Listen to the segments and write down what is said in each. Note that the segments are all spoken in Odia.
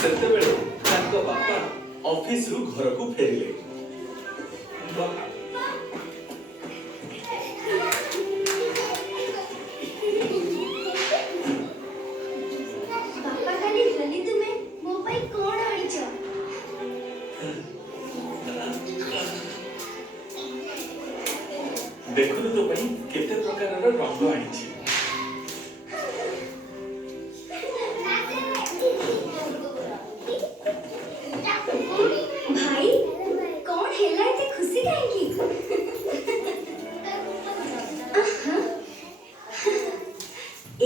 ସେତେବେଳେ ତାଙ୍କ ବାପା ଅଫିସରୁ ଘରକୁ ଫେରିଲେ। ବାପା କାଲି ଗଲି ତୁମେ ମୋ ପାଇଁ କଣ ଆଣିଛ? ଦେଖୁନୁ ତୋ ପାଇଁ କେତେ ପ୍ରକାରର ରଙ୍ଗ ଆଣିଛି। ଭାଇ କଣ ହେଲା ଏତେ ଖୁସି କାହିଁକି?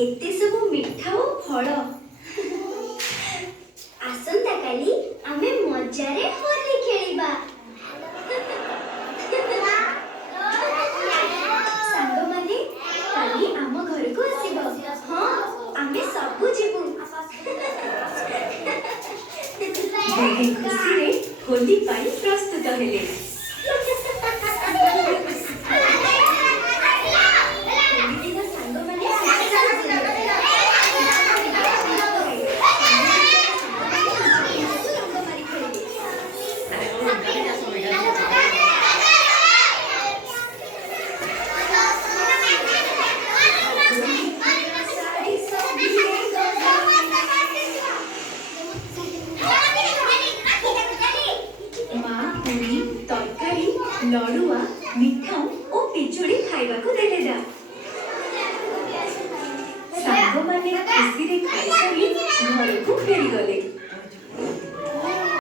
ଏତେ ସବୁ ମିଠା ଓ ଫଳ। ଆସନ୍ତାକାଲି ଆମେ ମଜାରେ ହୋଲି ଖେଳିବା। ସାଙ୍ଗମାନେ କାଲି ଆମ ଘରକୁ ଆସିବ। ହଁ ଆମେ ସବୁ ଯିବୁ। ଦିଦି ଖୁସିରେ ହୋଲି ପାଇଁ ପ୍ରସ୍ତୁତ ହେଲେ। ହୋଲି ଦିନ ସାଙ୍ଗମାନେ ରଙ୍ଗ ମାରି ଖେଳିଲେ। ମା ପୁରୀ ତରକାରୀ ଲଡୁଆ ମିଠା ଓ ପିଜୁଳି ଖାଇବାକୁ ଦେଲେ। ସାଙ୍ଗମାନେ ଖୁସିରେ ଖାଇସାରି ଘରକୁ